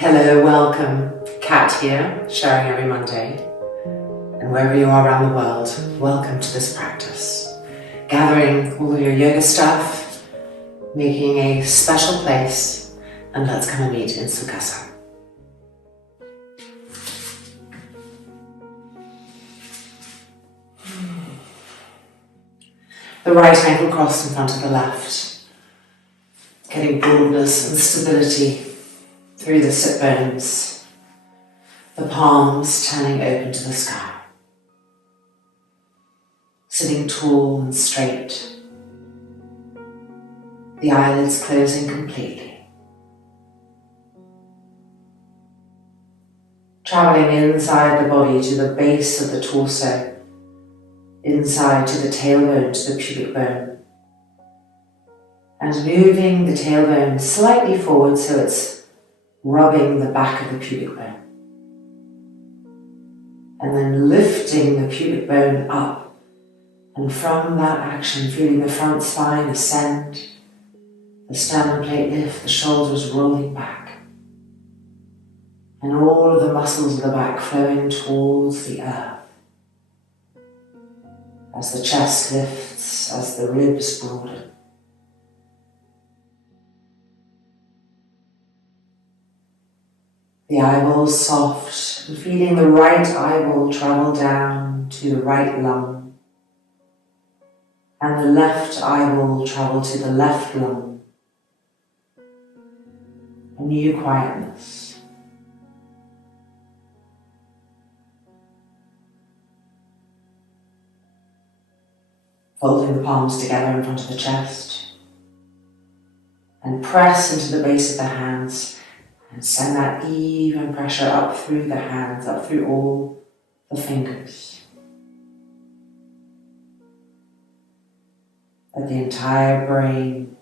Hello, welcome. Kat here, sharing every Monday. And wherever you are around the world, welcome to this practice. Gathering all of your yoga stuff, making a special place, and let's come and meet in Sukhasana. The right ankle crossed in front of the left, getting broadness and stability through the sit bones, the palms turning open to the sky. Sitting tall and straight, the eyelids closing completely. Traveling inside the body to the base of the torso, inside to the tailbone, to the pubic bone, and moving the tailbone slightly forward so it's rubbing the back of the pubic bone. And then lifting the pubic bone up, and from that action feeling the front spine ascend, the sternum plate lift, the shoulders rolling back, and all of the muscles of the back flowing towards the earth. As the chest lifts, as the ribs broaden. The eyeballs soft, and feeling the right eyeball travel down to the right lung, and the left eyeball travel to the left lung. A new quietness. Folding the palms together in front of the chest, and press into the base of the hands. And send that even pressure up through the hands, up through all the fingers. Let the entire brain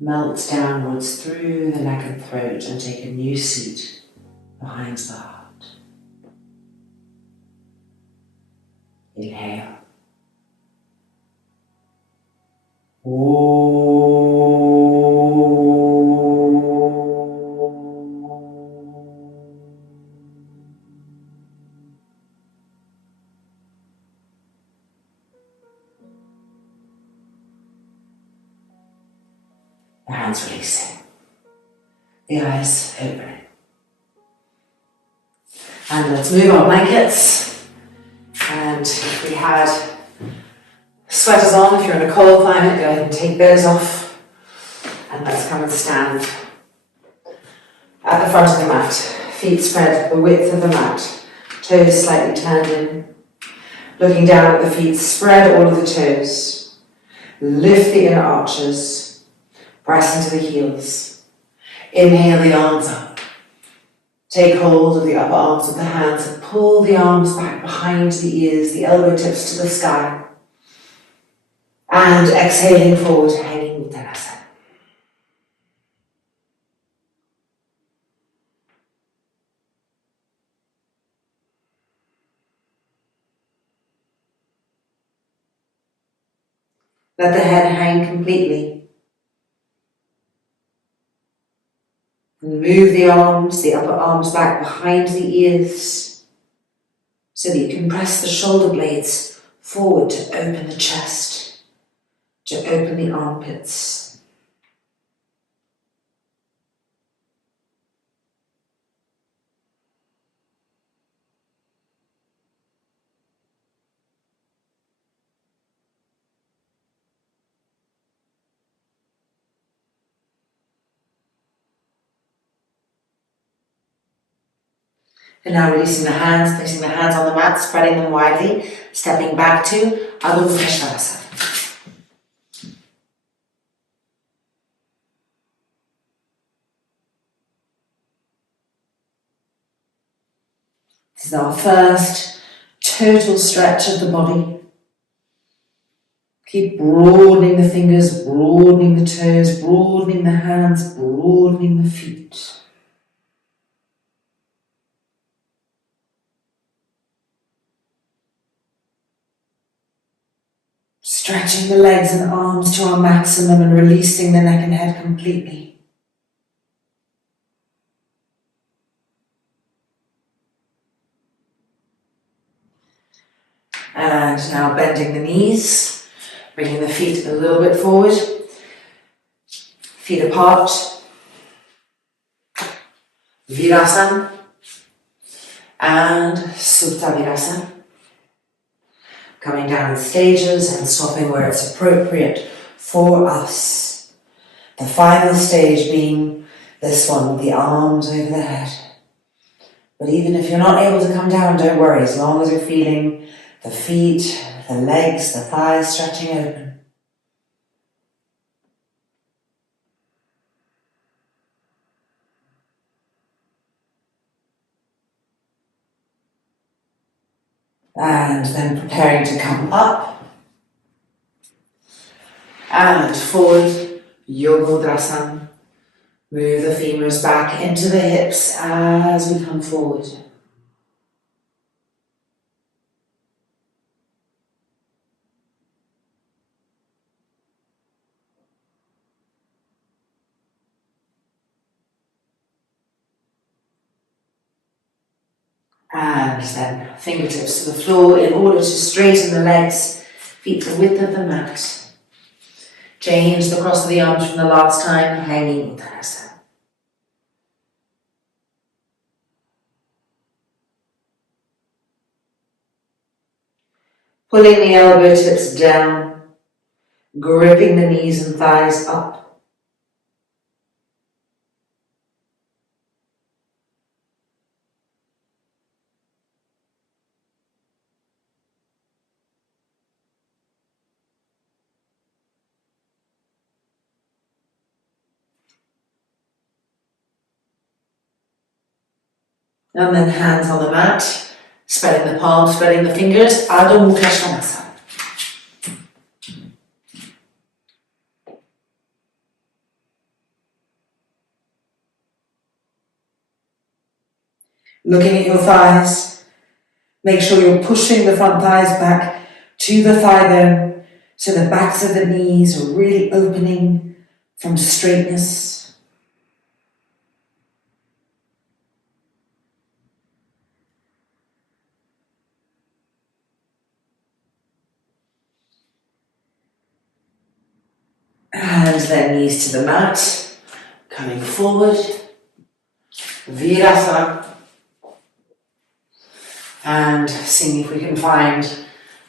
melt downwards through the neck and throat and take a new seat behind the heart. Inhale. The hands releasing, the eyes opening. And let's move our blankets. And if we had sweaters on, if you're in a cold climate, go ahead and take those off. And let's come and stand at the front of the mat. Feet spread the width of the mat, toes slightly turned in. Looking down at the feet, spread all of the toes. Lift the inner arches. Press into the heels. Inhale the arms up. Take hold of the upper arms of the hands and pull the arms back behind the ears, the elbow tips to the sky. And exhaling forward, hanging Uttanasana. Let the head hang completely. And move the arms, the upper arms back behind the ears so that you can press the shoulder blades forward to open the chest, to open the armpits. And now releasing the hands, placing the hands on the mat, spreading them widely, stepping back to Adho Mukha Svanasana. This is our first total stretch of the body. Keep broadening the fingers, broadening the toes, broadening the hands, broadening the feet. Stretching the legs and arms to our maximum and releasing the neck and head completely. And now bending the knees, bringing the feet a little bit forward, feet apart, Virasana and Supta Virasana. Coming down in stages and stopping where it's appropriate for us. The final stage being this one with the arms over the head. But even if you're not able to come down, don't worry, as long as you're feeling the feet, the legs, the thighs stretching open. And then preparing to come up and forward, Yoga Mudrasana. Move the femurs back into the hips as we come forward. And then fingertips to the floor in order to straighten the legs, feet the width of the mat. Change the cross of the arms from the last time, hanging Uttanasana. Pulling the elbow tips down, gripping the knees and thighs up. And then hands on the mat, spreading the palms, spreading the fingers, Adho Mukha Svanasana. Looking at your thighs, make sure you're pushing the front thighs back to the thigh bone, so the backs of the knees are really opening from straightness. And then knees to the mat, coming forward, Virasana. And seeing if we can find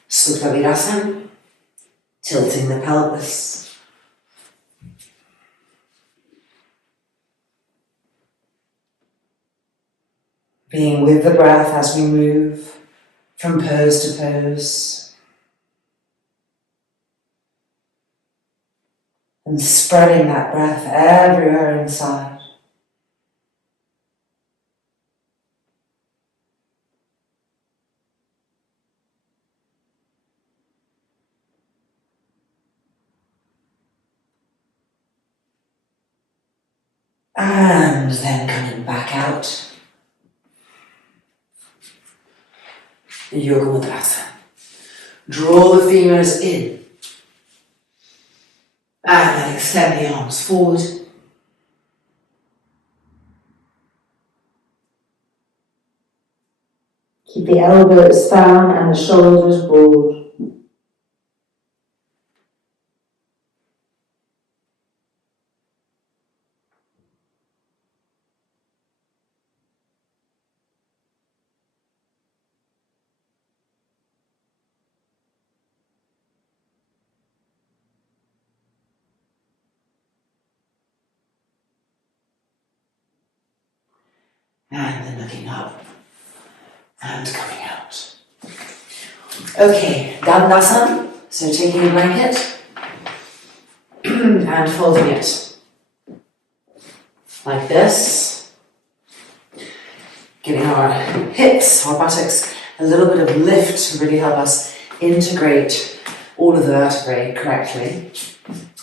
Supta Virasana, tilting the pelvis. Being with the breath as we move from pose to pose. And spreading that breath everywhere inside. And then coming back out. Yoga Mudrasana. Draw the femurs in. And then extend the arms forward. Keep the elbows down and the shoulders broad. And then looking up and coming out. Okay, Dandasana. So taking a blanket and folding it like this. Giving our hips, our buttocks, a little bit of lift to really help us integrate all of the vertebrae correctly.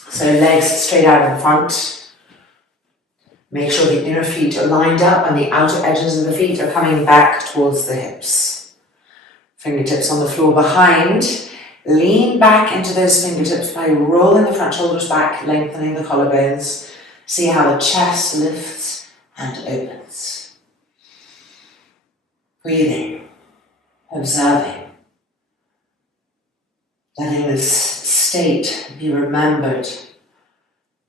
So legs straight out in front. Make sure the inner feet are lined up and the outer edges of the feet are coming back towards the hips. Fingertips on the floor behind. Lean back into those fingertips by rolling the front shoulders back, lengthening the collarbones. See how the chest lifts and opens. Breathing, observing, letting this state be remembered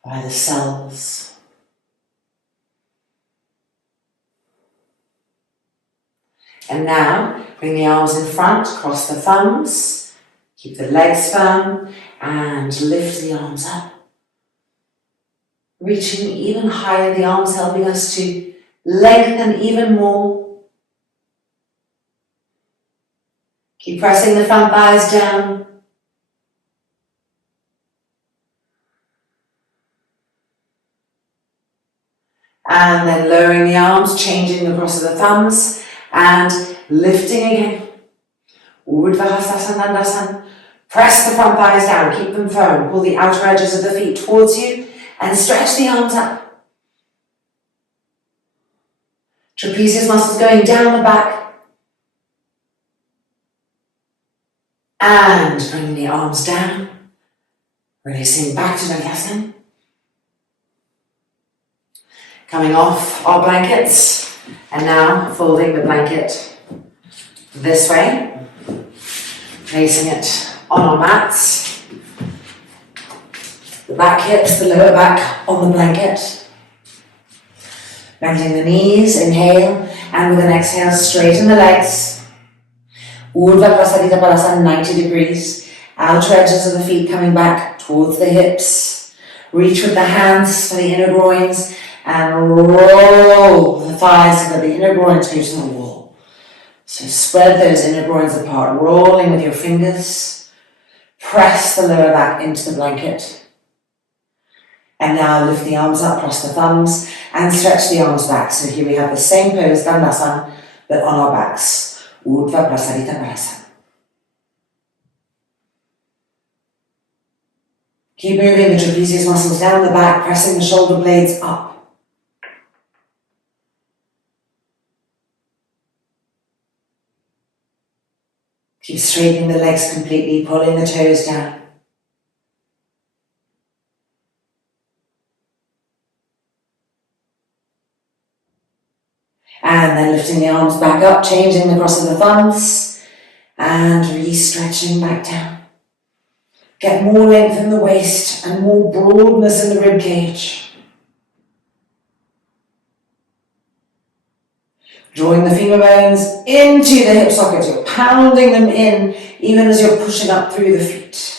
by the cells. And now, bring the arms in front, cross the thumbs, keep the legs firm, and lift the arms up. Reaching even higher, the arms helping us to lengthen even more. Keep pressing the front thighs down. And then lowering the arms, changing the cross of the thumbs, and lifting again. Urdhva Hastasana. Press the front thighs down, keep them firm. Pull the outer edges of the feet towards you and stretch the arms up. Trapezius muscles going down the back. And bring the arms down. Releasing back to Dandasana. Coming off our blankets. And now folding the blanket this way. Placing it on our mats. The back hips, the lower back on the blanket. Bending the knees, inhale, and with an exhale, straighten the legs. Urdhva Prasarita Padasana, 90 degrees. Outer edges of the feet coming back towards the hips. Reach with the hands for the inner groins and roll the thighs so that the inner groins go to the wall. So spread those inner groins apart, rolling with your fingers. Press the lower back into the blanket. And now lift the arms up, cross the thumbs, and stretch the arms back. So here we have the same pose, Dandasana, but on our backs. Urdhva Prasarita Padasana. Keep moving the trapezius muscles down the back, pressing the shoulder blades up. Keep straightening the legs completely, pulling the toes down. And then lifting the arms back up, changing the cross of the thumbs, and re-stretching back down. Get more length in the waist and more broadness in the rib cage. Drawing the femur bones into the hip sockets. You're pounding them in even as you're pushing up through the feet.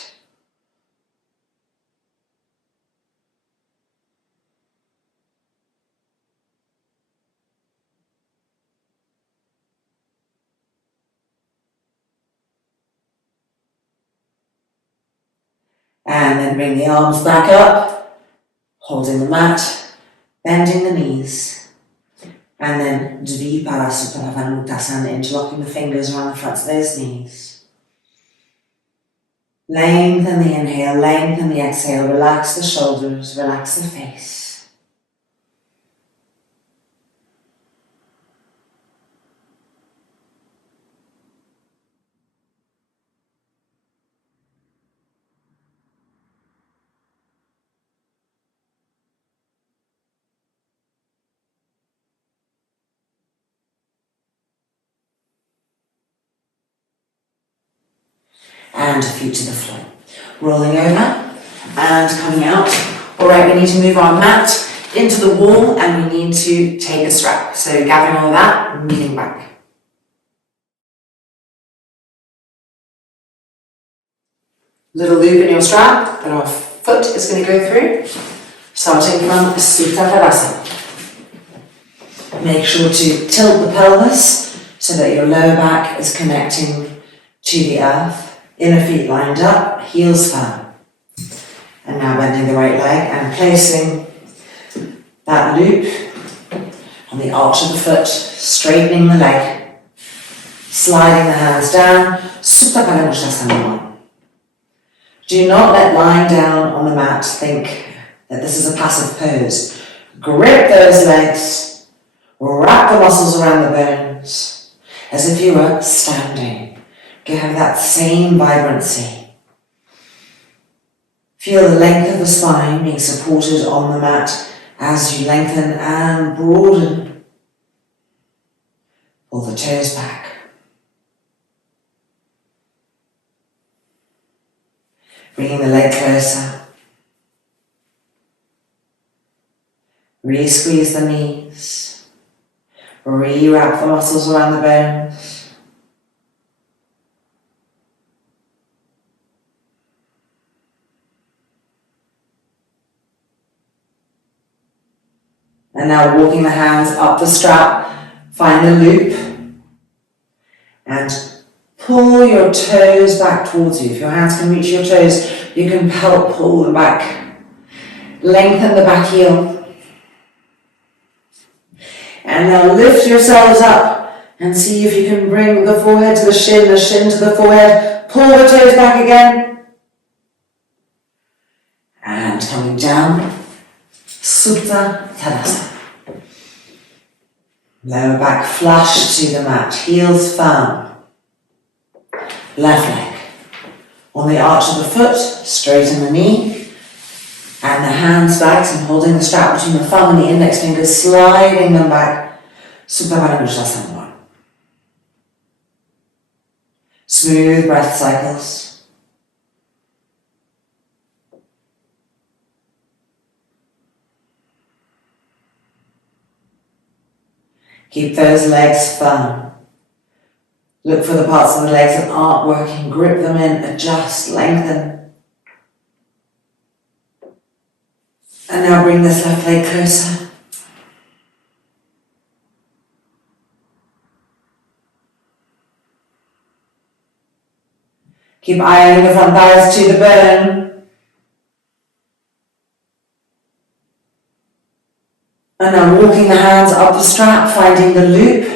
And then bring the arms back up, holding the mat, bending the knees. And then Dviparasupravanutasana, interlocking the fingers around the fronts of those knees. Lengthen the inhale, lengthen the exhale, relax the shoulders, relax the face. And feet to the floor. Rolling over and coming out. Alright, we need to move our mat into the wall and we need to take a strap. So gathering all of that, kneeling back. Little loop in your strap that our foot is going to go through. Starting from Supta Padasana. Make sure to tilt the pelvis so that your lower back is connecting to the earth. Inner feet lined up, heels firm. And now bending the right leg and placing that loop on the arch of the foot, straightening the leg, sliding the hands down, Supta Padasana 1. Do not let lying down on the mat think that this is a passive pose. Grip those legs, wrap the muscles around the bones, as if you were standing. Have that same vibrancy. Feel the length of the spine being supported on the mat as you lengthen and broaden. Pull the toes back. Bringing the leg closer. Re-squeeze the knees. Re-wrap the muscles around the bones. And now walking the hands up the strap, find the loop and pull your toes back towards you. If your hands can reach your toes, you can help pull them back. Lengthen the back heel. And now lift yourselves up and see if you can bring the forehead to the shin to the forehead. Pull the toes back again. And coming down, Supta Tadasana. Lower back flush to the mat, heels firm. Left leg. On the arch of the foot, straighten the knee. And the hands back, so I'm holding the strap between the thumb and the index fingers, sliding them back. Supta Baddha 1. Smooth breath cycles. Keep those legs firm. Look for the parts of the legs that aren't working. Grip them in, adjust, lengthen. And now bring this left leg closer. Keep ironing the front thighs to the bone. And now walking the hands up the strap, finding the loop.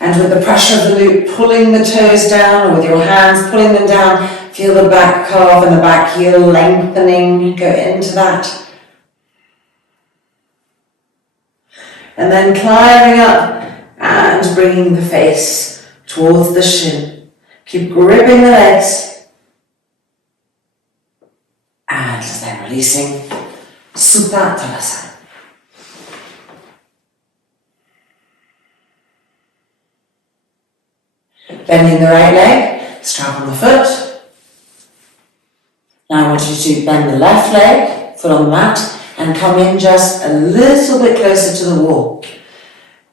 And with the pressure of the loop, pulling the toes down, or with your hands pulling them down, feel the back calf and the back heel lengthening, go into that. And then climbing up and bringing the face towards the shin. Keep gripping the legs. And then releasing, Supta Tadasana. Bending the right leg, strap on the foot. Now I want you to bend the left leg, foot on the mat, and come in just a little bit closer to the wall.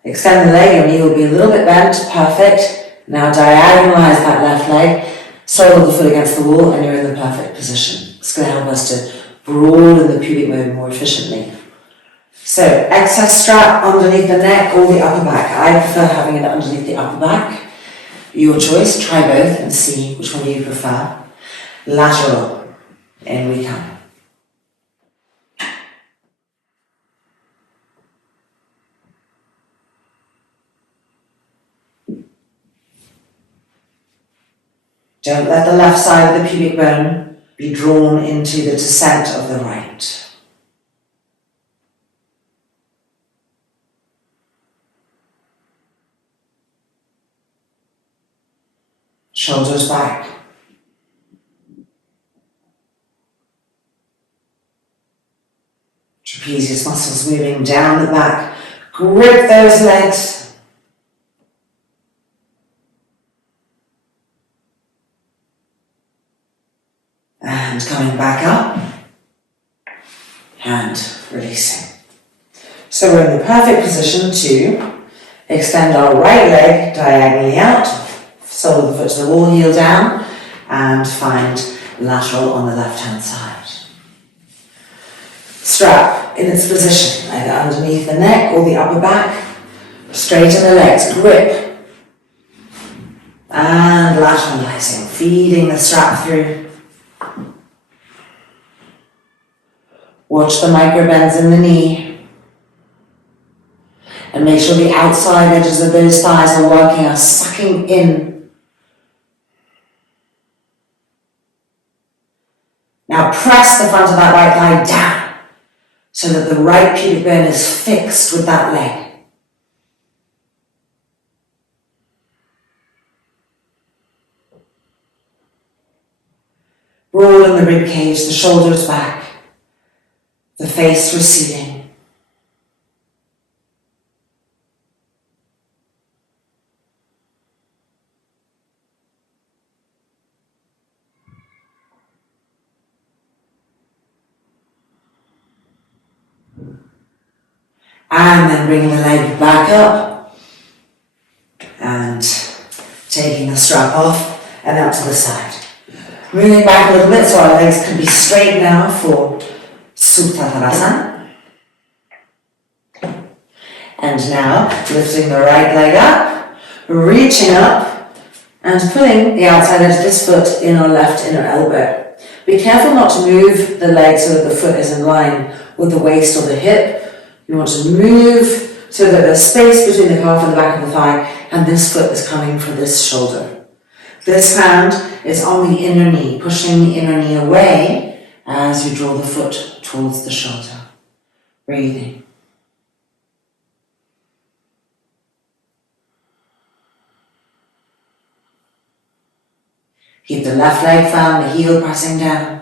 Extend the leg, your knee will be a little bit bent, perfect. Now diagonalize that left leg, sole of the foot against the wall, and you're in the perfect position. It's going to help us to broaden the pubic bone more efficiently. So, excess strap underneath the neck or the upper back. I prefer having it underneath the upper back. Your choice, try both and see which one you prefer. Lateral, in we come. Don't let the left side of the pubic bone be drawn into the descent of the right. Shoulders back. Trapezius muscles moving down the back. Grip those legs. And coming back up. And releasing. So we're in the perfect position to extend our right leg diagonally out. Sole of the foot to the wall, heel down, and find lateral on the left-hand side. Strap in its position, either underneath the neck or the upper back. Straighten the legs, grip. And lateralizing, feeding the strap through. Watch the micro bends in the knee. And make sure the outside edges of those thighs are working, are sucking in. Now press the front of that right thigh down so that the right pubic bone is fixed with that leg. Broaden the rib cage, the shoulders back, the face receding. And then bringing the leg back up and taking the strap off and out to the side. Moving back a little bit so our legs can be straight now for Supta Tadasana. And now lifting the right leg up, reaching up and putting the outside edge of this foot in our left inner elbow. Be careful not to move the leg so that the foot is in line with the waist or the hip. You want to move so that there's space between the calf and the back of the thigh, and this foot is coming for this shoulder. This hand is on the inner knee, pushing the inner knee away as you draw the foot towards the shoulder. Breathing. Keep the left leg firm, the heel pressing down.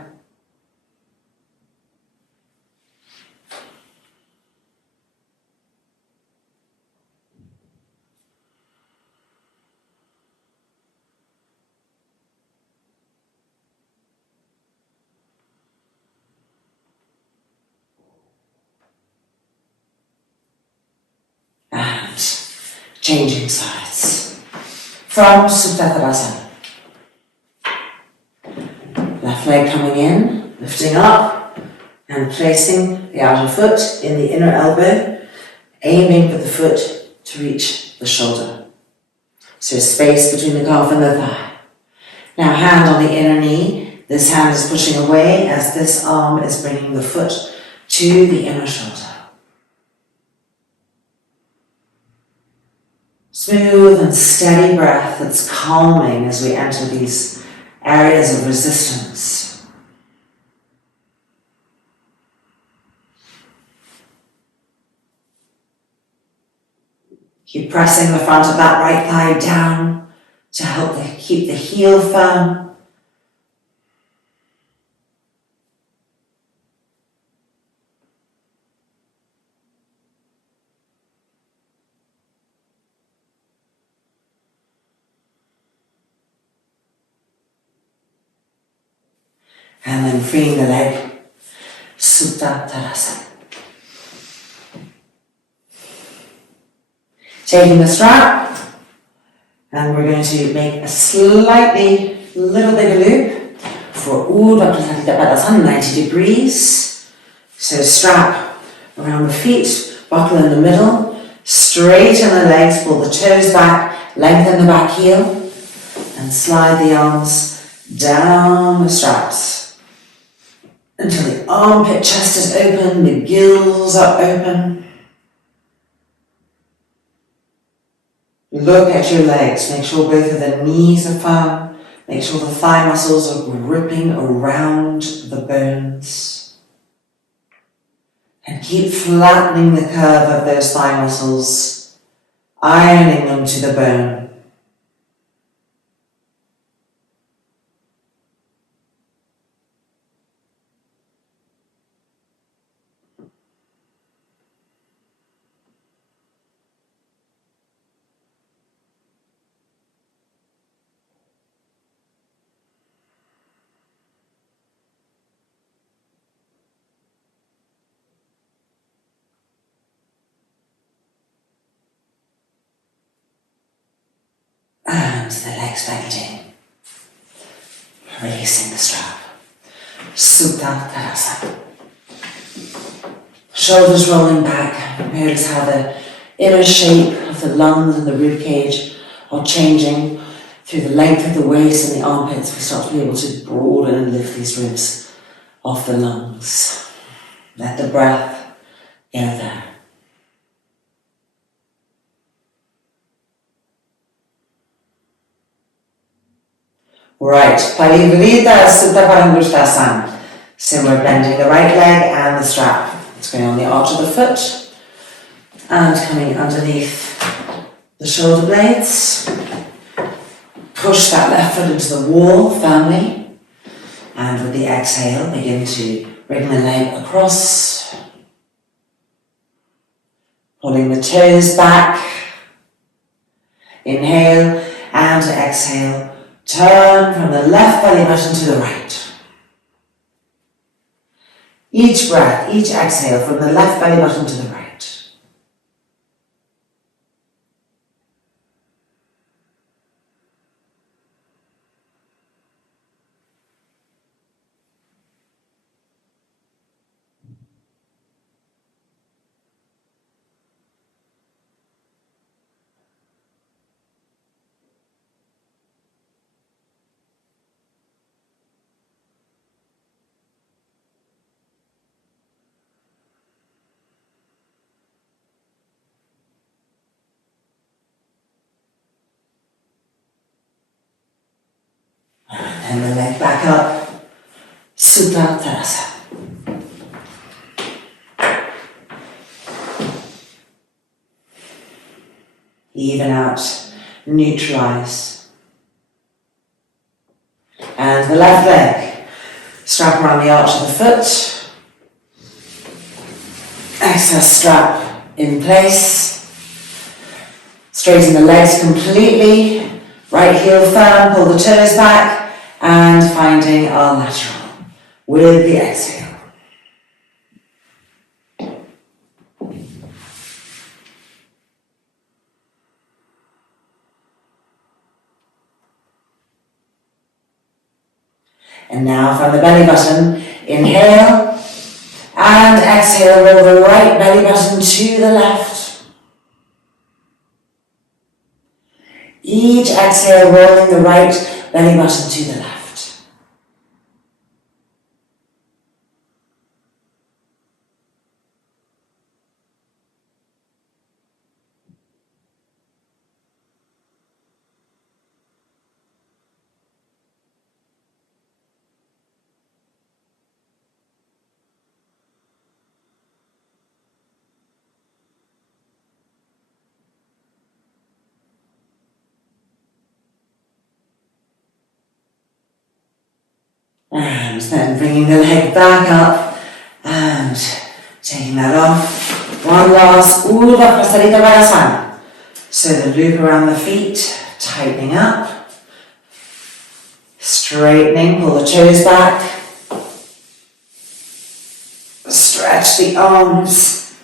And changing sides. From Supta Tadasana. Left leg coming in, lifting up and placing the outer foot in the inner elbow, aiming for the foot to reach the shoulder. So space between the calf and the thigh. Now hand on the inner knee, this hand is pushing away as this arm is bringing the foot to the inner shoulder. Smooth and steady breath that's calming as we enter these areas of resistance. Keep pressing the front of that right thigh down to help keep the heel firm. And then freeing the leg, Supta Tadasana. Taking the strap, and we're going to make a little bit of loop for Urdhva Padasana, 90 degrees. So strap around the feet, buckle in the middle, straighten the legs, pull the toes back, lengthen the back heel, and slide the arms down the straps. Until the armpit chest is open, the gills are open. Look at your legs, make sure both of the knees are firm, make sure the thigh muscles are gripping around the bones. And keep flattening the curve of those thigh muscles, ironing them to the bone. And the legs bending, releasing the strap. Supta Tadasana. Shoulders rolling back. Notice how the inner shape of the lungs and the rib cage are changing through the length of the waist and the armpits. We start to be able to broaden and lift these ribs off the lungs. Let the breath go there. Right, Parivrita Supta Parangusthasana. So we're bending the right leg and the strap. It's going on the arch of the foot and coming underneath the shoulder blades. Push that left foot into the wall firmly. And with the exhale, begin to bring the leg across. Pulling the toes back. Inhale and exhale. Turn from the left belly button to the right. Each breath, each exhale from the left belly button to the right. And the leg back up. Supta Uttanasana. Even out, neutralise. And the left leg, strap around the arch of the foot. Exhale, strap in place. Straighten the legs completely. Right heel firm, pull the toes back, and finding our lateral with the exhale. And now from the belly button, inhale and exhale, roll the right belly button to the left. Each exhale, rolling the right belly button to the left. And then bringing the leg back up and taking that off. One last Urdhva Prasarita Vadasana. So the loop around the feet, tightening up, straightening, pull the toes back, stretch the arms.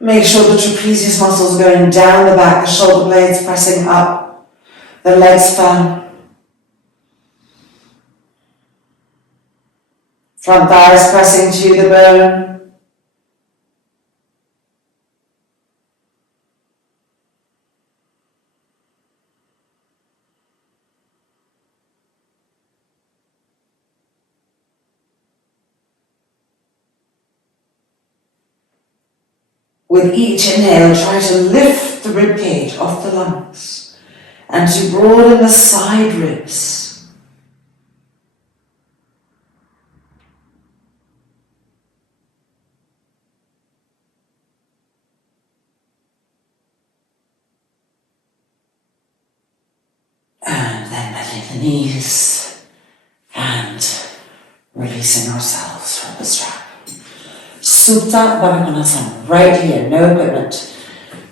Make sure the trapezius muscles are going down the back, the shoulder blades pressing up, the legs firm. Front thighs pressing to the bone. With each inhale, try to lift the rib cage off the lungs and to broaden the side ribs. And then bending the knees and releasing ourselves from the strap. Supta Baddha Konasana, right here, no equipment.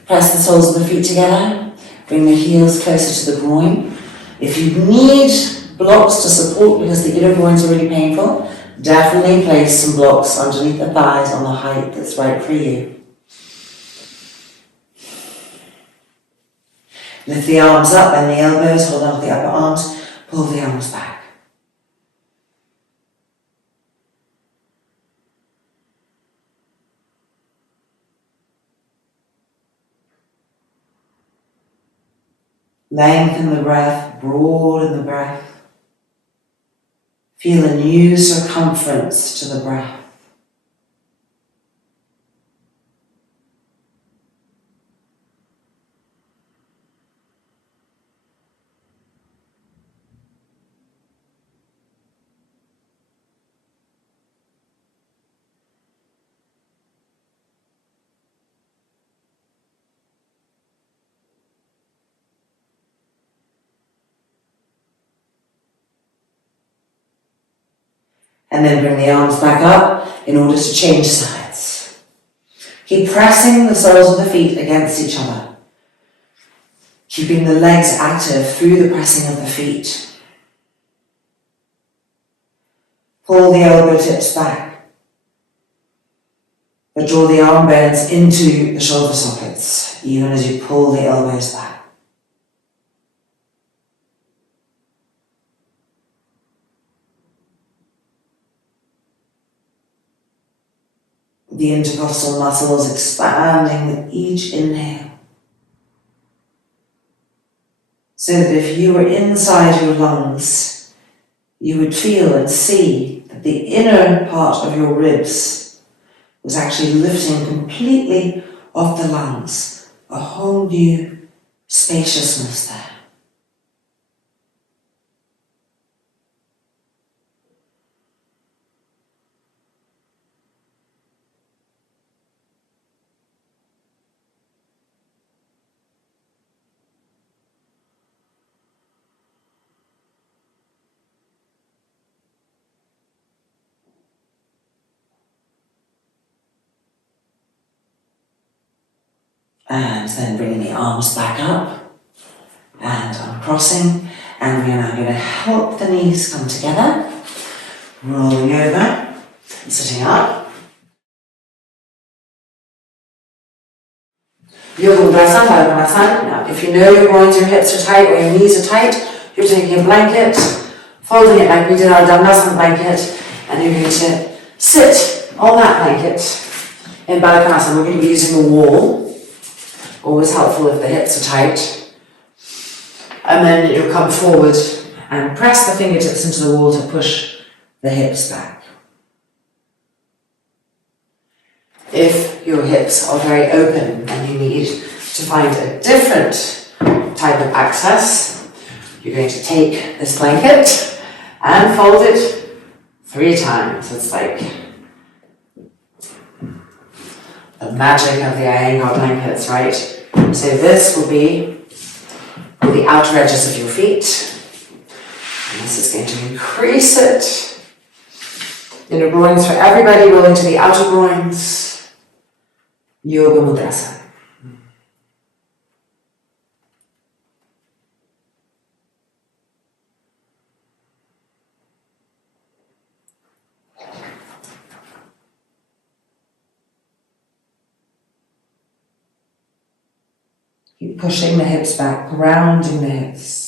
Press the soles of the feet together, bring the heels closer to the groin. If you need blocks to support because the inner groins are really painful, definitely place some blocks underneath the thighs on the height that's right for you. Lift the arms up, bend the elbows, hold on to the upper arms, pull the arms back. Lengthen the breath, broaden the breath. Feel a new circumference to the breath. And then bring the arms back up in order to change sides. Keep pressing the soles of the feet against each other. Keeping the legs active through the pressing of the feet. Pull the elbow tips back. But draw the arm bones into the shoulder sockets, even as you pull the elbows back. The intercostal muscles expanding with each inhale. So that if you were inside your lungs, you would feel and see that the inner part of your ribs was actually lifting completely off the lungs, a whole new spaciousness there. And then bringing the arms back up and uncrossing. And we are now going to help the knees come together. Rolling over, sitting up. Yoga Mudra Baladhanasana. Now, if you know your groins, your hips are tight, or your knees are tight, you're taking a blanket, folding it like we did our Dandasana blanket, and you're going to sit on that blanket in Baladhanasana. We're going to be using a wall. Always helpful if the hips are tight. And then you'll come forward and press the fingertips into the wall to push the hips back. If your hips are very open and you need to find a different type of access, you're going to take this blanket and fold it 3 times. It's like the magic of the Iyengar blankets, right? So this will be on the outer edges of your feet. And this is going to increase it. Inner groins for everybody, rolling to the outer groins. Yoga Mudrasana. Keep pushing the hips back, grounding the hips.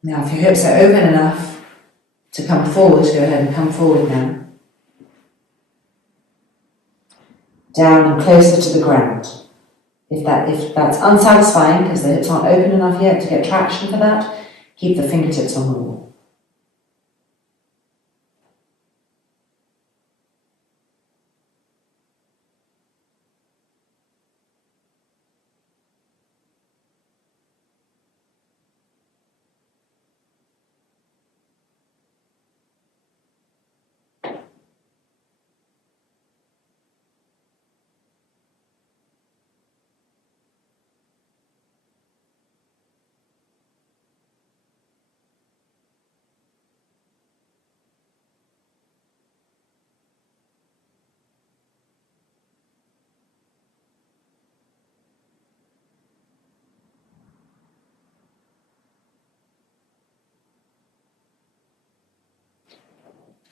Now, if your hips are open enough to come forward, go ahead and come forward now. Down and closer to the ground. If that's unsatisfying because the hips aren't open enough yet to get traction for that, keep the fingertips on the wall.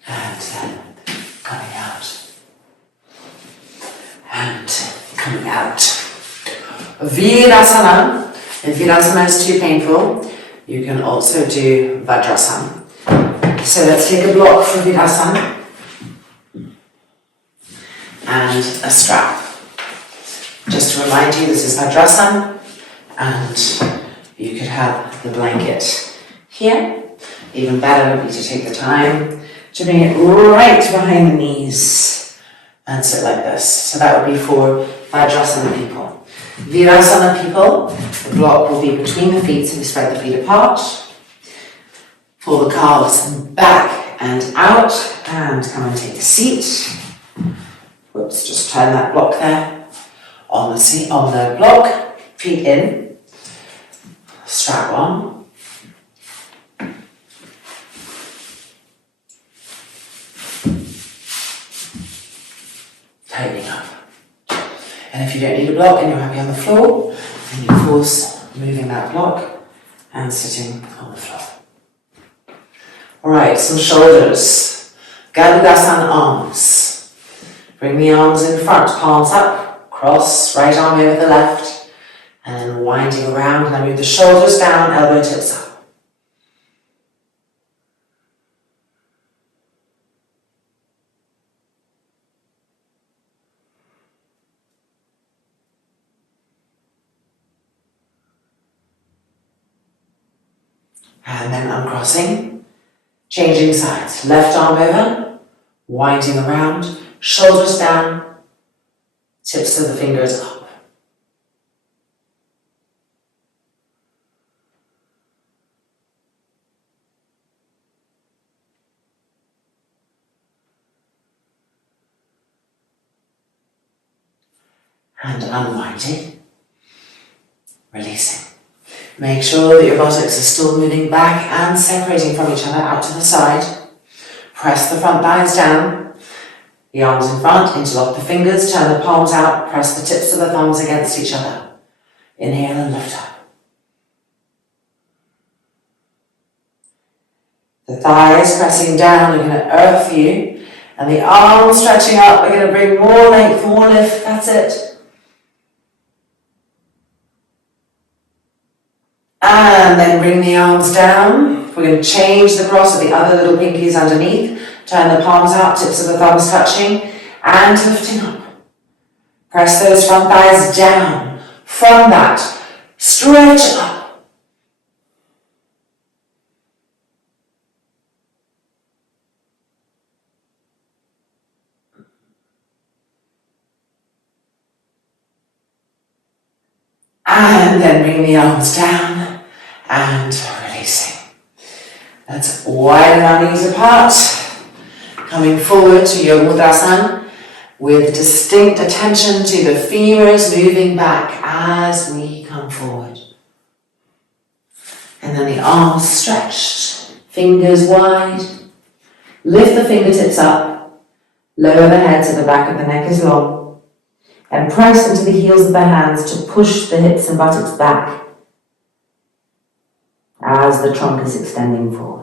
And then coming out. And coming out. Virasana. If Virasana is too painful, you can also do Vajrasana. So let's take a block for Virasana. And a strap. Just to remind you, this is Vajrasana. And you could have the blanket here. Even better would be to take the time to bring it right behind the knees and sit like this. So that would be for Vajrasana people. Virasana people, the block will be between the feet, so we spread the feet apart. Pull the calves back and out, and come and take a seat. Whoops, just turn that block there. On the seat, on the block, feet in, strap on. Tightening up. And if you don't need a block and you're happy on the floor, then you force moving that block and sitting on the floor. Alright, some shoulders. Gadudasana arms. Bring the arms in front, palms up, cross, right arm over the left, and then winding around, and move the shoulders down, elbow tips up. And then uncrossing, changing sides. Left arm over, winding around, shoulders down, tips of the fingers up. and unwinding, releasing. Make sure that your buttocks are still moving back and separating from each other out to the side. Press the front thighs down, the arms in front, interlock the fingers, turn the palms out, press the tips of the thumbs against each other. Inhale and lift up. The thighs pressing down are going to earth you, and the arms stretching up are going to bring more length, more lift. That's it. And then bring the arms down. We're going to change the cross with the other little pinkies underneath. Turn the palms out, tips of the thumbs touching, and lifting up. Press those front thighs down. From that, stretch up. And then bring the arms down and releasing. Let's widen our knees apart. Coming forward to Yoga Mudra with distinct attention to the femurs moving back as we come forward. And then the arms stretched, fingers wide. Lift the fingertips up, lower the head so the back of the neck is long, and press into the heels of the hands to push the hips and buttocks back as the trunk is extending forward.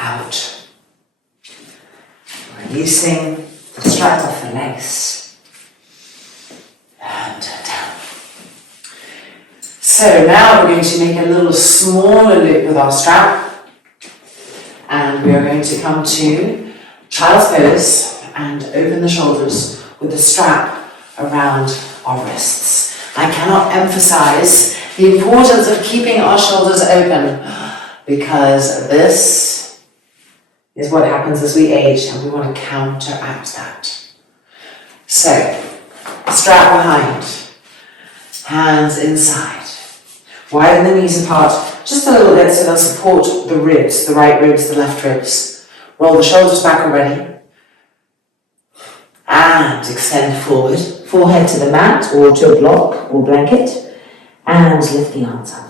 Out. Releasing the strap off the legs. And down. So now we're going to make a little smaller loop with our strap. And we are going to come to child's pose and open the shoulders with the strap around our wrists. I cannot emphasize the importance of keeping our shoulders open, because this is what happens as we age, and we want to counteract that. So, strap behind, hands inside, widen the knees apart just a little bit so they'll support the ribs, the right ribs, the left ribs. Roll the shoulders back already, and extend forward, forehead to the mat or to a block or blanket, and lift the arms up.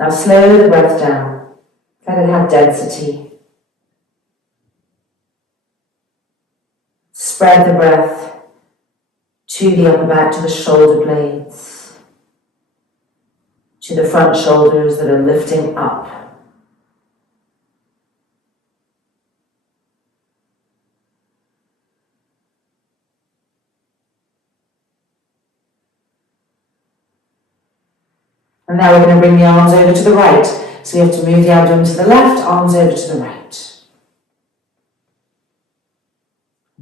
Now slow the breath down, let it have density. Spread the breath to the upper back, to the shoulder blades, to the front shoulders that are lifting up. And now we're going to bring the arms over to the right. So we have to move the abdomen to the left, arms over to the right.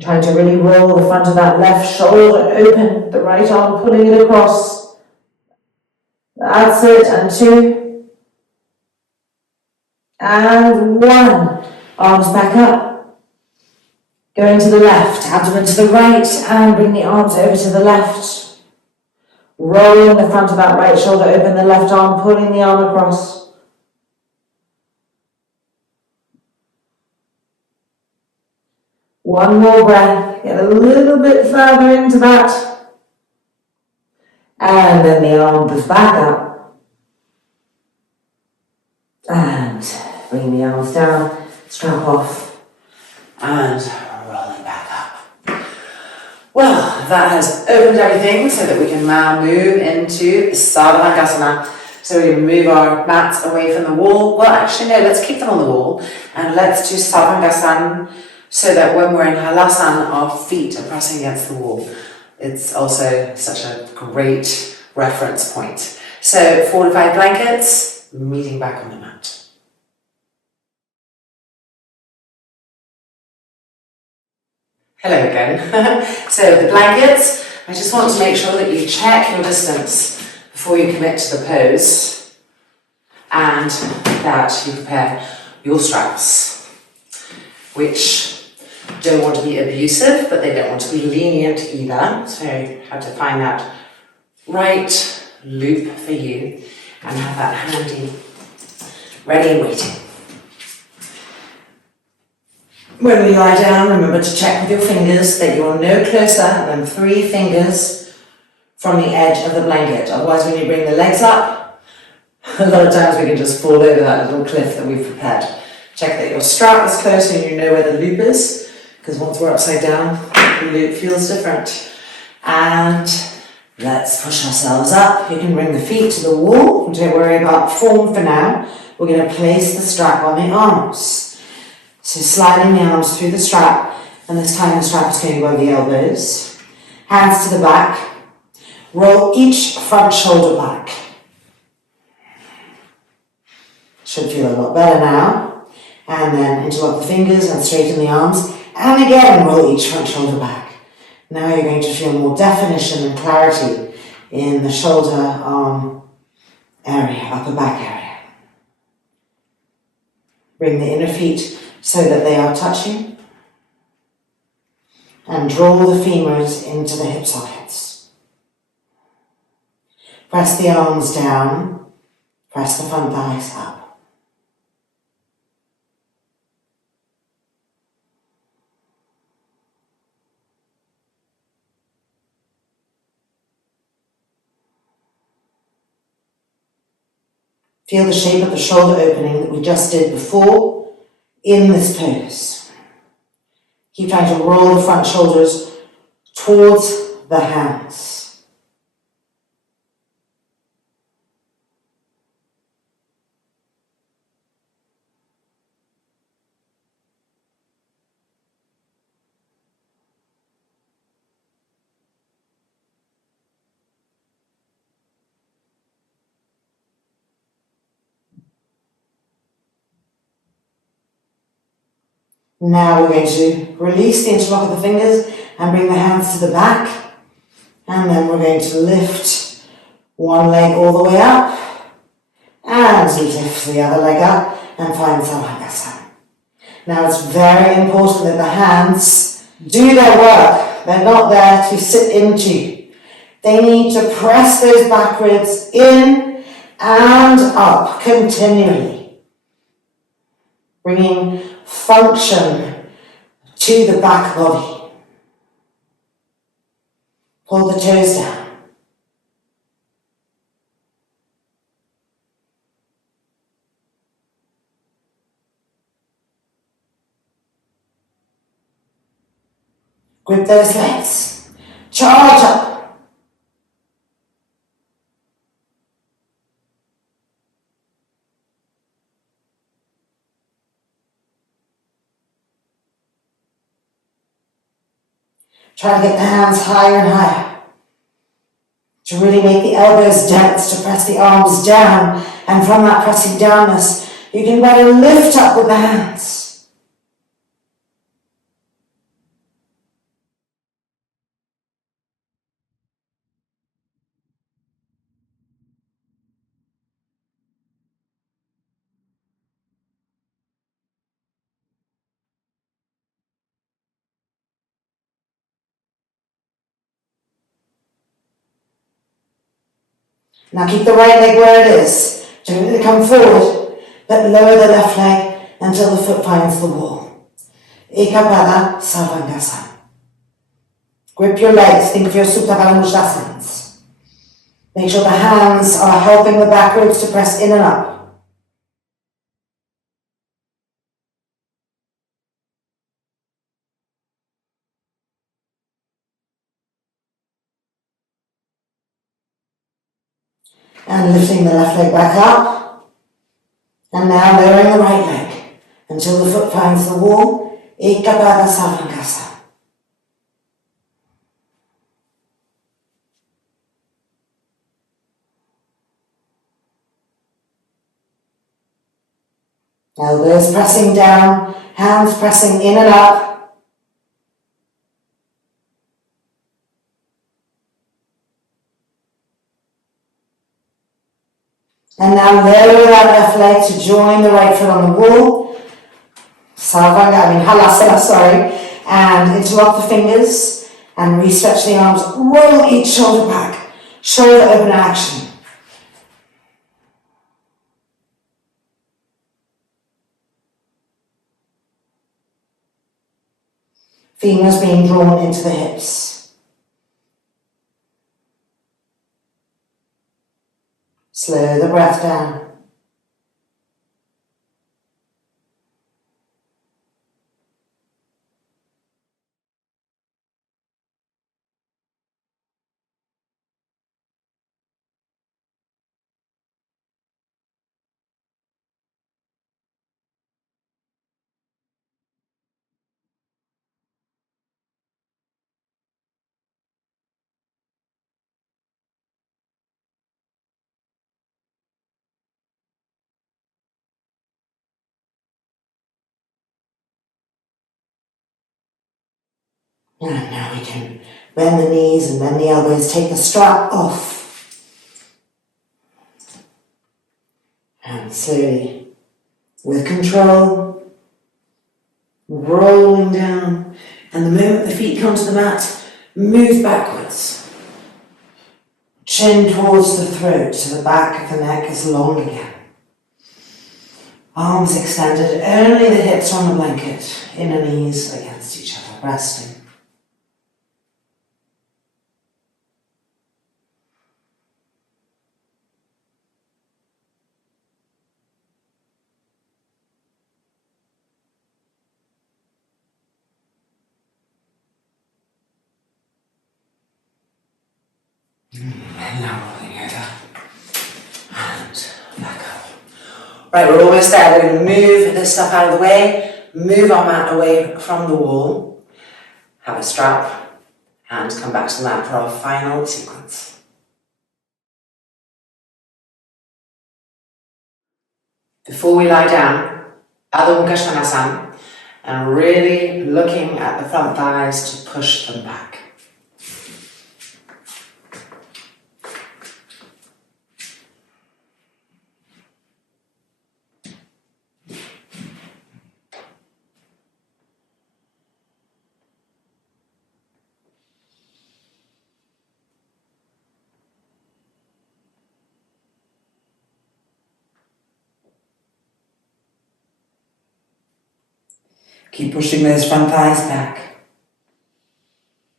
Trying to really roll the front of that left shoulder open, the right arm pulling it across. That's it, and 2. And 1. Arms back up. Going to the left, abdomen to the right, and bring the arms over to the left. Rolling the front of that right shoulder open, the left arm pulling the arm across. One more breath, get a little bit further into that. And then the arm goes back up. And bring the arms down, strap off, and rolling back up. Well, that has opened everything so that we can now move into Savanakasana. So we can move our mats away from the wall. Well, actually, no, let's keep them on the wall. And let's do Savanakasana so that when we're in Halasana, our feet are pressing against the wall. It's also such a great reference point. So 4 to 5 blankets, meeting back on the mat. Hello again. So the blankets, I just want to make sure that you check your distance before you commit to the pose and that you prepare your straps, which don't want to be abusive, but they don't want to be lenient either. So you have to find that right loop for you and have that handy, ready and waiting. When we lie down, remember to check with your fingers that you are no closer than 3 fingers from the edge of the blanket. Otherwise, when you bring the legs up, a lot of times we can just fall over that little cliff that we've prepared. Check that your strap is close and you know where the loop is, because once we're upside down, the loop feels different. And let's push ourselves up. You can bring the feet to the wall. Don't worry about form for now. We're going to place the strap on the arms. So sliding the arms through the strap, and this time the strap is going above the elbows. Hands to the back. Roll each front shoulder back. Should feel a lot better now. And then interlock the fingers and straighten the arms. And again, roll each front shoulder back. Now you're going to feel more definition and clarity in the shoulder, arm area, upper back area. Bring the inner feet so that they are touching. And draw the femurs into the hip sockets. Press the arms down. Press the front thighs up. Feel the shape of the shoulder opening that we just did before in this pose. Keep trying to roll the front shoulders towards the hands. Now we're going to release the interlock of the fingers and bring the hands to the back. And then we're going to lift one leg all the way up and lift the other leg up and find Savasana. Now it's very important that the hands do their work. They're not there to sit into. They need to press those back ribs in and up continually, bringing function to the back body. Pull the toes down. Grip those legs. Charge up. Try to get the hands higher and higher. To really make the elbows dense, to press the arms down. And from that pressing downness, you can better lift up with the hands. Now keep the right leg where it is. Don't come forward, but lower the left leg until the foot finds the wall. Ekapada Sarvangasana. Grip your legs, think of your Supta Baddha Mudhasanas. Make sure the hands are helping the back ribs to press in and up. And lifting the left leg back up. And now lowering the right leg until the foot finds the wall. Ekapada Sarvangasana. Elbows pressing down, hands pressing in and up. And now lower that left leg to join the right foot on the wall. Halasana, sorry. And interlock the fingers and re-stretch the arms. Roll each shoulder back. Shoulder open action. Femurs being drawn into the hips. Slow the breath down. And now we can bend the knees and bend the elbows, take the strap off. And slowly, with control, rolling down. And the moment the feet come to the mat, move backwards. Chin towards the throat so the back of the neck is long again. Arms extended, only the hips on the blanket, inner knees against each other, resting. And now rolling over and back up. Right, we're almost there. We're going to move this stuff out of the way, move our mat away from the wall, have a strap, and come back to the mat for our final sequence. Before we lie down, Adho Mukha Svanasana, and really looking at the front thighs to push them back. Keep pushing those front thighs back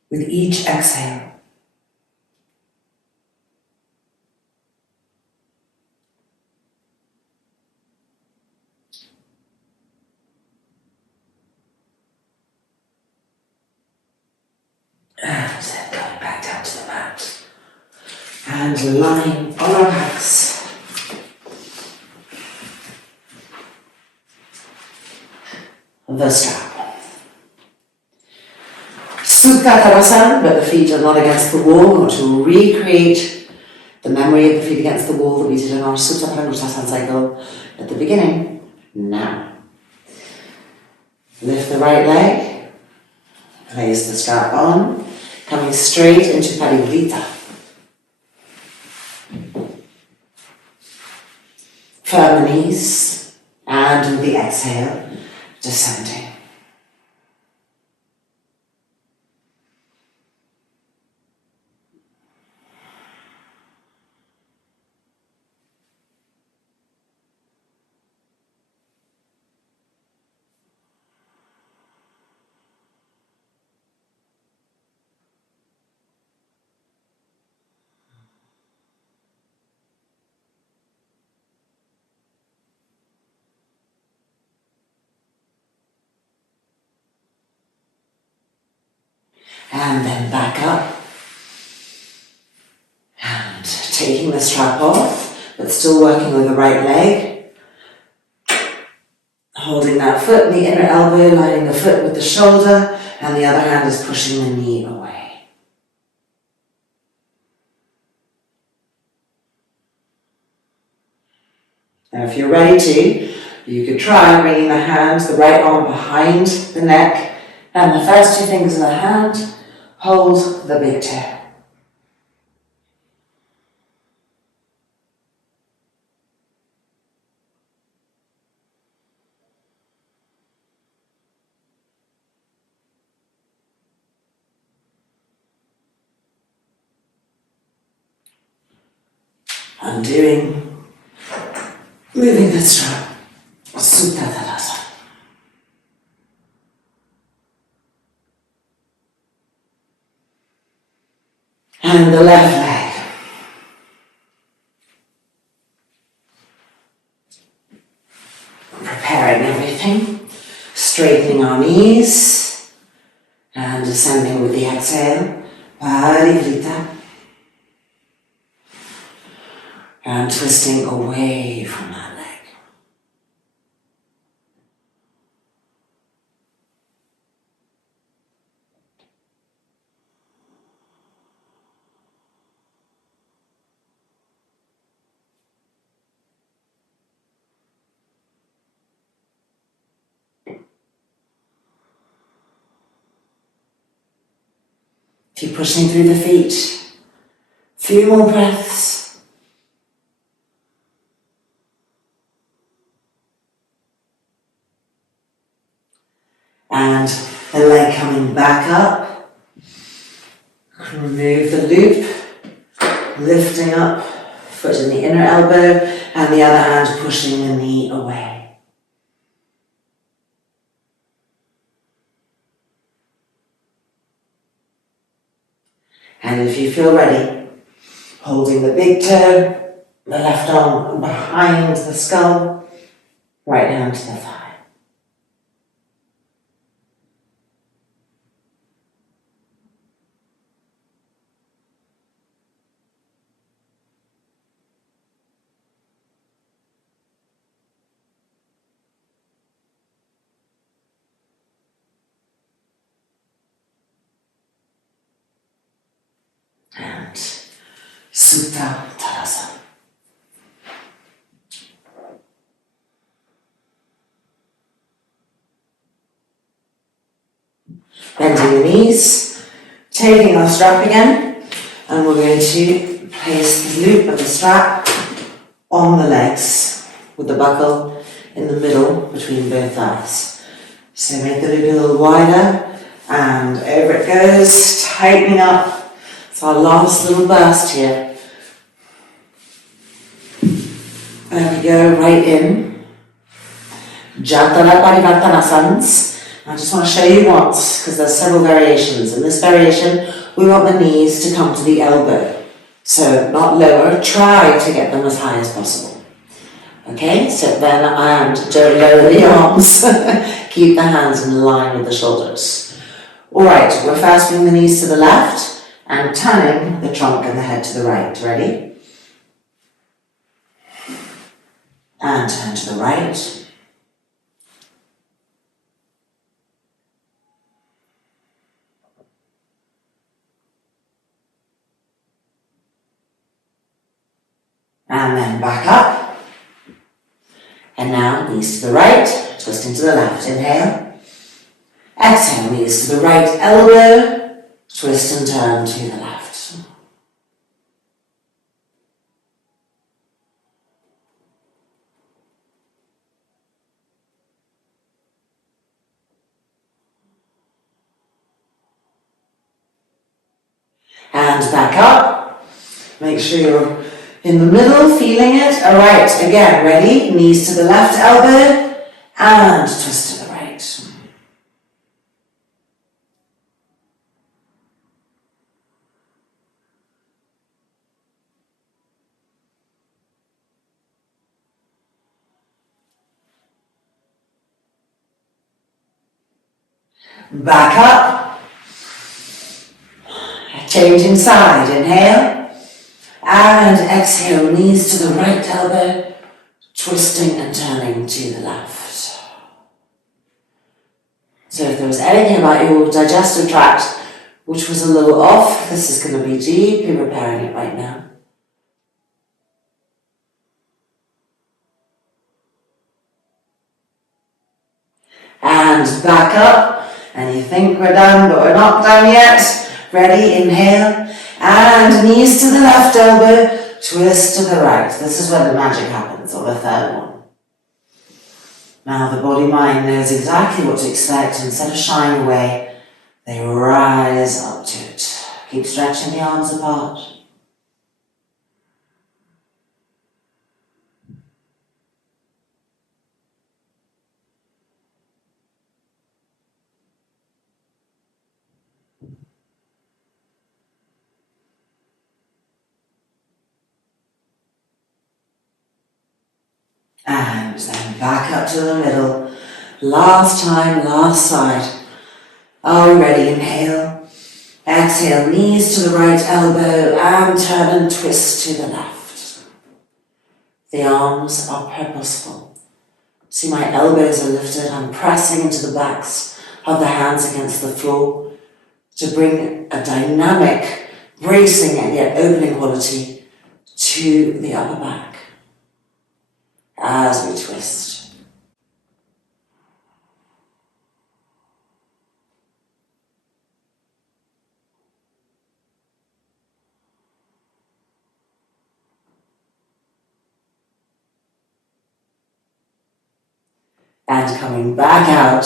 with each exhale. And then going back down to the mat. And lying on our backs. The strap. Supta, but the feet are not against the wall. We want to recreate the memory of the feet against the wall that we did in our Supta cycle at the beginning. Now, lift the right leg, place the strap on, coming straight into Parivrita. Firm the knees, and with the exhale, descending. And then back up. And taking the strap off, but still working with the right leg. Holding that foot, the inner elbow, lining the foot with the shoulder, and the other hand is pushing the knee away. Now if you're ready to, you could try bringing the hand, the right arm behind the neck, and the first two fingers in the hand hold the big toe. undoing, moving the strap, Supta Tadasana. And the left leg. Preparing everything, straightening our knees, and descending with the exhale, Parivrita, and twisting away from that leg. Keep pushing through the feet. Few more breaths. And the leg coming back up. Remove the loop. Lifting up, foot in the inner elbow, and the other hand pushing the knee away. And if you feel ready, holding the big toe, the left arm behind the skull, right hand to the thigh. And Supta Tadasana. Bending the knees, taking our strap again, and we're going to place the loop of the strap on the legs with the buckle in the middle between both thighs. So make the loop a little wider, and over it goes, tightening up. It's our last little burst here. There we go, right in. Jatana Parivartanasanas. I just want to show you once, because there's several variations. In this variation, we want the knees to come to the elbow. So not lower, try to get them as high as possible. Okay, so then and don't lower the arms. Keep the hands in line with the shoulders. Alright, we're first bringing the knees to the left and turning the trunk and the head to the right. Ready? And turn to the right. And then back up. And now knees to the right, twisting to the left. Inhale. Exhale, knees to the right elbow, twist and turn to the left. And back up. Make sure you're in the middle, feeling it. Alright, again, ready? Knees to the left elbow and twist to the right. Back up. Changing side. Inhale. And exhale, knees to the right elbow, twisting and turning to the left. So if there was anything about your digestive tract which was a little off, this is going to be deeply repairing it right now. And back up, and you think we're done, but we're not done yet. Ready, inhale, and knees to the left elbow, twist to the right. This is where the magic happens, on the third one. Now the body-mind knows exactly what to expect. Instead of shying away, they rise up to it. Keep stretching the arms apart. And then back up to the middle. Last time, last side. Are we ready? Inhale. Exhale, knees to the right elbow and turn and twist to the left. The arms are purposeful. See, my elbows are lifted. I'm pressing into the backs of the hands against the floor to bring a dynamic, bracing and yet opening quality to the upper back as we twist. And coming back out,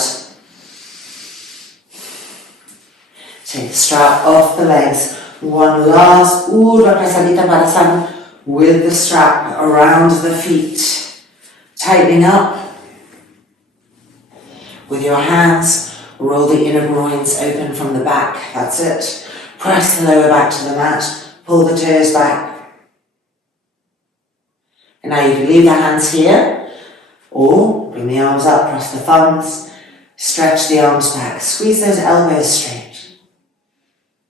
take the strap off the legs. One last Urdhva Prasadita Padasana with the strap around the feet. Tightening up. With your hands, roll the inner groins open from the back. That's it. Press the lower back to the mat. Pull the toes back. And now you can leave the hands here. Or bring the arms up, cross the thumbs, stretch the arms back, squeeze those elbows straight,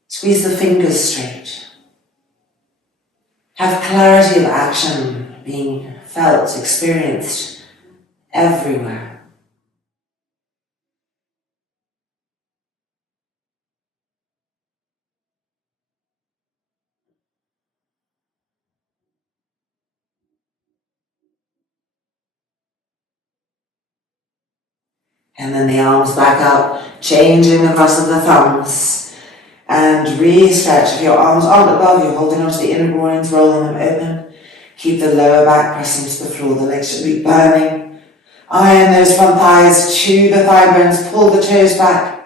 squeeze the fingers straight. Have clarity of action being felt, experienced everywhere. And then the arms back up, changing the cross of the thumbs. And re-stretch. If your arms aren't above you, holding onto the inner groins, rolling them open. Keep the lower back pressing to the floor. The legs should be burning. Iron those front thighs, chew the thigh bones, pull the toes back.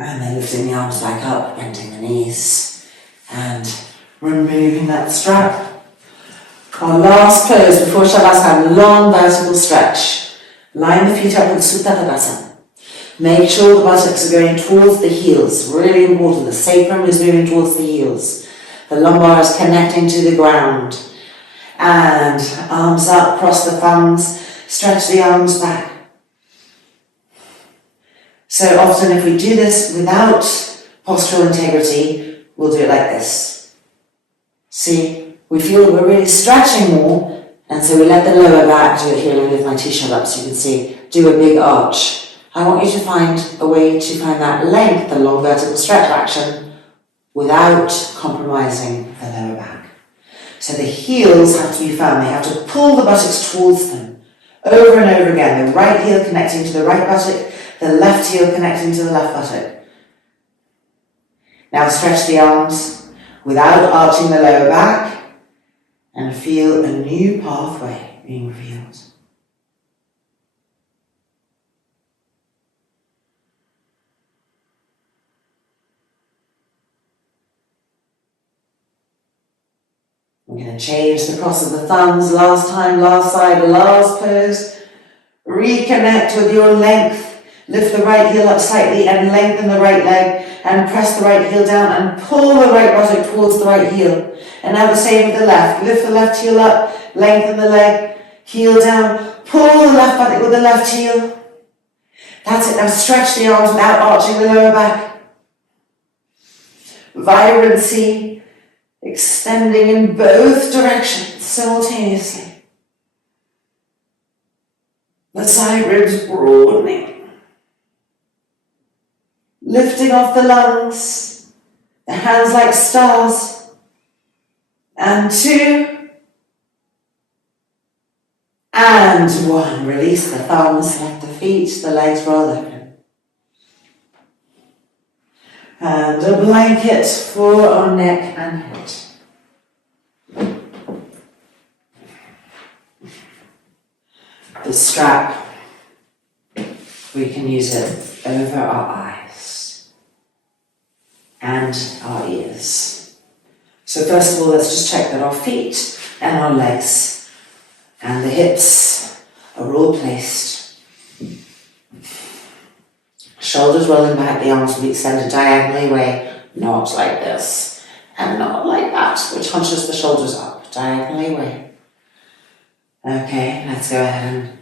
And then lifting the arms back up, bending the knees, and removing that strap. Our last pose before Shavasana, long vertical stretch. Line the feet up with Supta Tadasana. Make sure the buttocks are going towards the heels, really important. The sacrum is moving towards the heels. The lumbar is connecting to the ground. And arms up, cross the thumbs, stretch the arms back. So often if we do this without postural integrity, we'll do it like this. See, we feel we're really stretching more, and so we let the lower back do it here. Let me lift my t-shirt up so you can see, do a big arch. I want you to find a way to find that length, the long vertical stretch action, without compromising the lower back. So the heels have to be firm. They have to pull the buttocks towards them over and over again. The right heel connecting to the right buttock, the left heel connecting to the left buttock. Now stretch the arms without arching the lower back and feel a new pathway being revealed. We're going to change the cross of the thumbs. Last time, last side, last pose. Reconnect with your length. Lift the right heel up slightly and lengthen the right leg and press the right heel down and pull the right buttock towards the right heel. And now the same with the left. Lift the left heel up, lengthen the leg, heel down, pull the left buttock with the left heel. That's it. Now stretch the arms without arching the lower back. Vibrancy, extending in both directions simultaneously. The side ribs broadening. Lifting off the lungs, the hands like stars. And 2. And 1. Release the thumbs, let the feet, the legs roll open. And a blanket for our neck and head. The strap we can use it over our eyes and our ears. So first of all, let's just check that our feet and our legs and the hips are all placed. Shoulders rolling back, the arms will be extended diagonally away, not like this, and not like that, which hunches the shoulders up, diagonally away. Okay, let's go ahead and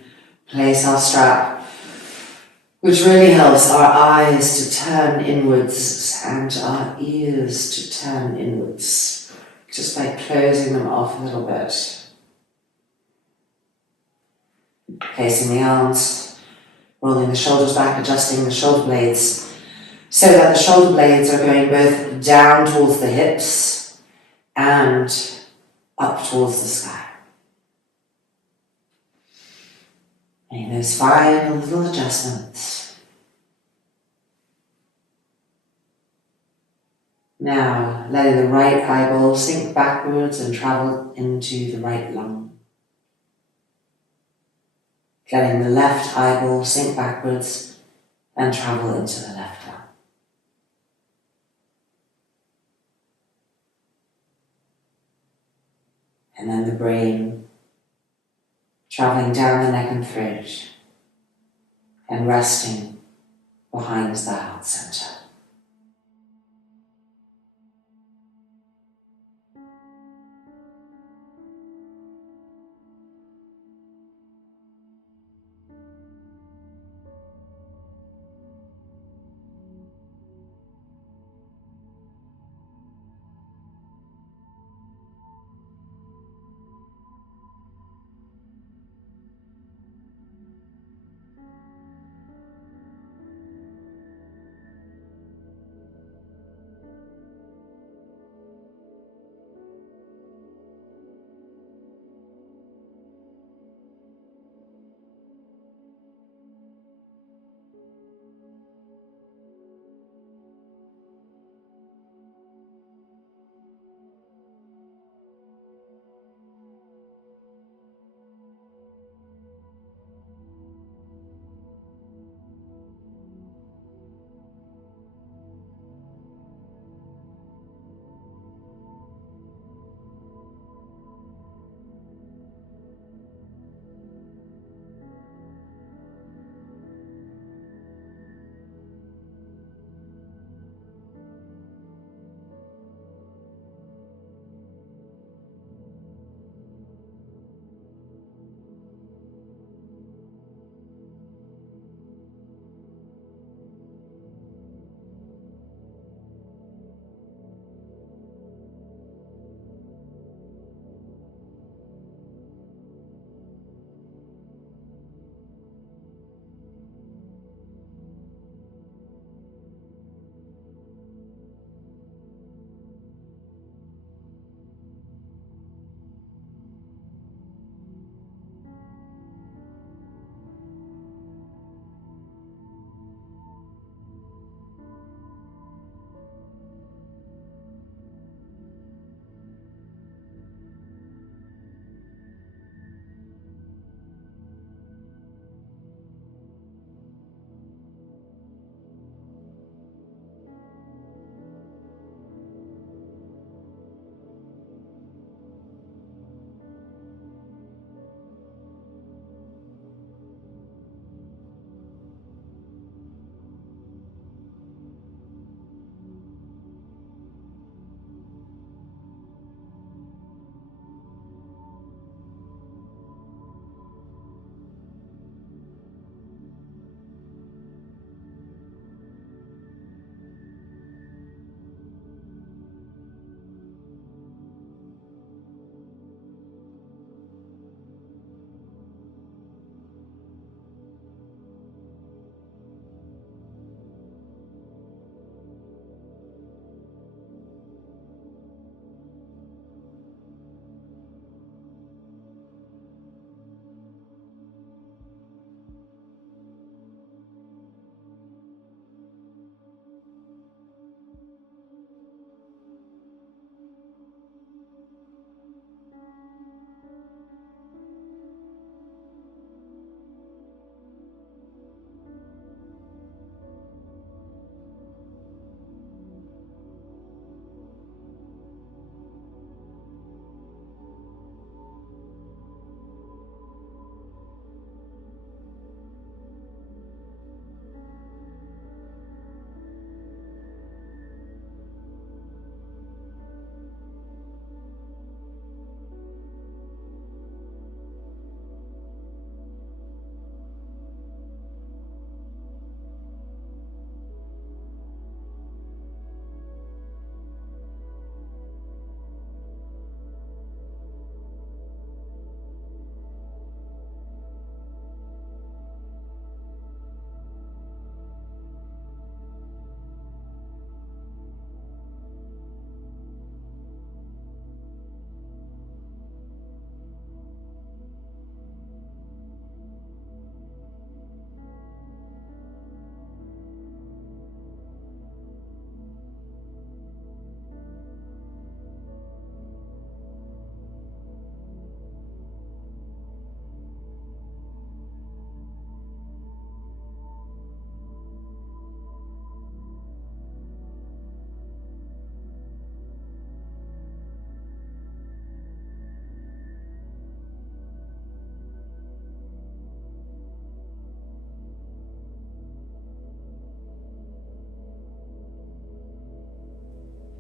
place our strap, which really helps our eyes to turn inwards and our ears to turn inwards, just by closing them off a little bit. Placing the arms, rolling the shoulders back, adjusting the shoulder blades, so that the shoulder blades are going both down towards the hips and up towards the sky. Make those final little adjustments. Now, letting the right eyeball sink backwards and travel into the right lung. Letting the left eyeball sink backwards and travel into the left lung. And then the brain traveling down the neck and throat and resting behind the heart center.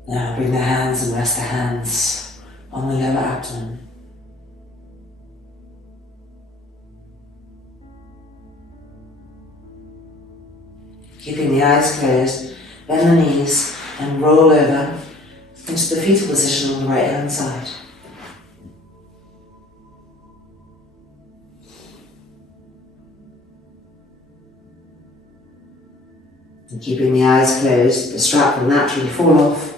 Now bring the hands and rest the hands on the lower abdomen. Keeping the eyes closed, bend the knees and roll over into the fetal position on the right hand side. And keeping the eyes closed, the strap will naturally fall off.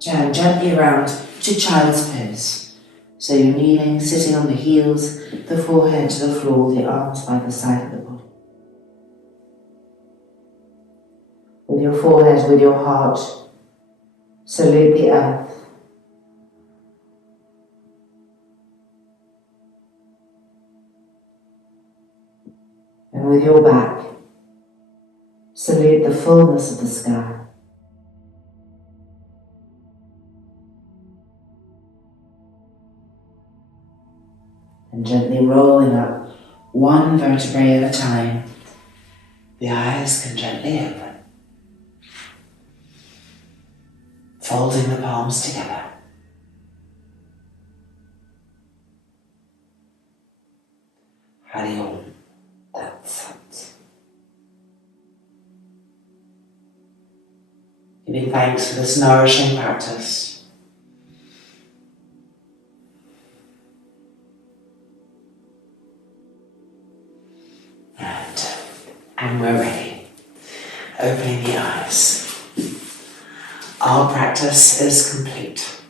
Turn gently around to child's pose. So you're kneeling, sitting on the heels, the forehead to the floor, the arms by the side of the body. With your forehead, with your heart, salute the earth. And with your back, salute the fullness of the sky. And gently rolling up one vertebrae at a time, the eyes can gently open. Folding the palms together. Hari Om. That's it. Giving thanks for this nourishing practice. And we're ready. Opening the eyes. Our practice is complete.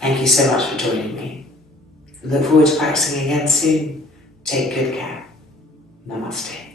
Thank you so much for joining me. Look forward to practicing again soon. Take good care. Namaste.